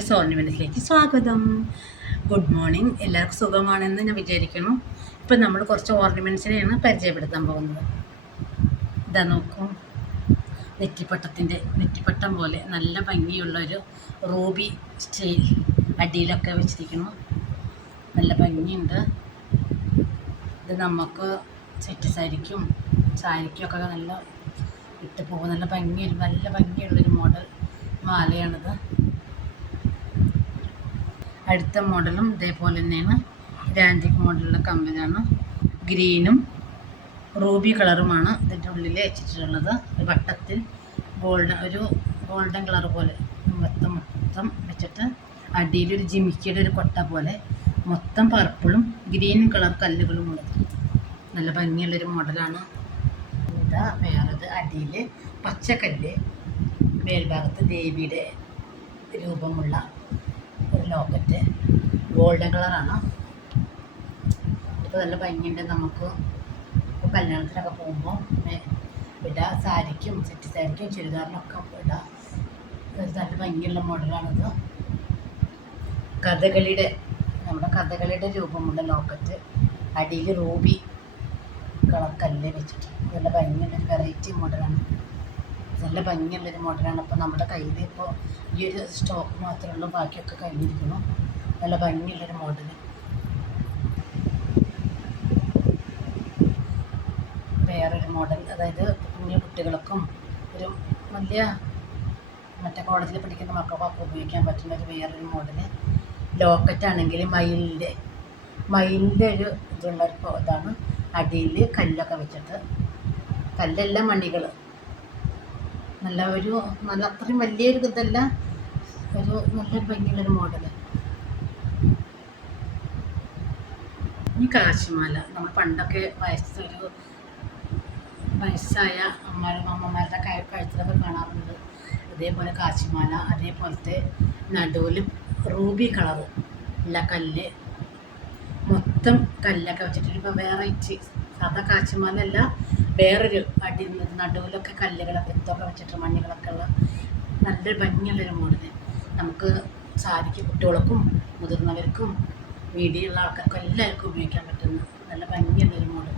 ഓർണമെൻറ്റ്സിലേക്ക് സ്വാഗതം. Good morning. എല്ലാവർക്കും സുഖമാണെന്ന് ഞാൻ വിചാരിക്കുന്നു. ഇപ്പം നമ്മൾ കുറച്ച് ഓർണമെൻറ്റ്സിനെയാണ് പരിചയപ്പെടുത്താൻ പോകുന്നത്. ഇതാ നോക്കൂ, നെറ്റിപ്പട്ടം പോലെ നല്ല ഭംഗിയുള്ളൊരു റൂബി സ്റ്റൈൽ അടിയിലൊക്കെ വെച്ചിരിക്കുന്നു. നല്ല ഭംഗിയുണ്ട്. ഇത് നമുക്ക് സെറ്റ് സാരിക്കും ഒക്കെ നല്ല ഇട്ട് പോകും. നല്ല ഭംഗിയുള്ളൊരു മോഡൽ മാലയാണിത്. അടുത്ത മോഡലും ഇതേപോലെ തന്നെയാണ്. ആൻറ്റിക് മോഡലിലെ കമ്മലാണ്. ഗ്രീനും റൂബി കളറുമാണ് ഇതിൻ്റെ ഉള്ളിൽ വെച്ചിട്ടുള്ളത്. വട്ടത്തിൽ ഗോൾഡൻ കളർ പോലെ മൊത്തം വെച്ചിട്ട് അടിയിലൊരു ജിമിക്കിയുടെ ഒരു കൊട്ട പോലെ മൊത്തം പർപ്പിളും ഗ്രീൻ കളർ കല്ലുകളും ഉള്ളത്. നല്ല ഭംഗിയുള്ളൊരു മോഡലാണ്. ഇതാ വേറത് അടിയിൽ പച്ചക്കല്ല്, മേൽഭാഗത്ത് ദേവിയുടെ രൂപമുള്ള ഒരു ലോക്കറ്റ്, ഗോൾഡൻ കളറാണ്. ഇപ്പോൾ നല്ല ഭംഗിയുണ്ട്. നമുക്ക് ഇപ്പോൾ കല്യാണത്തിനൊക്കെ പോകുമ്പോൾ ഇടാം. സാരിക്കും സെറ്റ് സാരിക്കും ചുരിദാറിനൊക്കെ ഇടാം. നല്ല ഭംഗിയുള്ള മോഡലാണിത്. നമ്മുടെ കഥകളിയുടെ രൂപമുള്ള ലോക്കറ്റ്, അടിയിൽ റൂബി കളർ കല്ല് വെച്ചിട്ട് നല്ല ഭംഗിയുള്ളൊരു വെറൈറ്റി മോഡലാണ്. നല്ല ഭംഗിയുള്ളൊരു മോഡലാണ്. അപ്പോൾ നമ്മുടെ കയ്യിൽ ഇപ്പോൾ ഈ ഒരു സ്റ്റോക്ക് മാത്രമേ ഉള്ളൂ, ബാക്കിയൊക്കെ കഴിഞ്ഞിരിക്കുന്നു. നല്ല ഭംഗിയുള്ളൊരു മോഡൽ. വേറൊരു മോഡൽ, അതായത് കുഞ്ഞു കുട്ടികൾക്കും ഒരു വലിയ മറ്റേ കോളേജിൽ പഠിക്കുന്ന മക്കൾക്കൊക്കെ ഉപയോഗിക്കാൻ പറ്റുന്ന ഒരു വേറൊരു മോഡൽ. ലോക്കറ്റാണെങ്കിൽ മയിലിൻ്റെ ഒരു ഇതുള്ളൊരു ഇതാണ്. അടിയിൽ കല്ലൊക്കെ വെച്ചിട്ട്, കല്ലെല്ലാം മണികൾ, നല്ല അത്രയും വലിയൊരു ഇതല്ല, നല്ലൊരു ഭംഗിയുള്ളൊരു മോഡൽ. ഈ കാശിമാല നമ്മൾ പണ്ടൊക്കെ വയസ്സായ അമ്മമാരുടെ കഴുത്തിലൊക്കെ കാണാറുണ്ട്. അതേപോലെ കാശിമാല, അതേപോലത്തെ നടുവിൽ റൂബി കളർ ഉള്ള കല്ല്, മൊത്തം കല്ലൊക്കെ വെച്ചിട്ട് ഇപ്പോൾ വെറൈറ്റി സാധാ കാശിമാല അല്ല, വേറൊരു അടി നടുവിലൊക്കെ കല്ലുകളൊക്കെ ഇതൊക്കെ വെച്ചിട്ട് മണികളൊക്കെ ഉള്ള നല്ലൊരു ഭംഗിയുള്ളൊരു മോഡൽ. നമുക്ക് സാരിക്ക് കുട്ടികൾക്കും മുതിർന്നവർക്കും വീടിയുള്ള ആൾക്കാർക്കും എല്ലാവർക്കും ഉപയോഗിക്കാൻ പറ്റുന്ന നല്ല ഭംഗിയുള്ളൊരു മോഡൽ.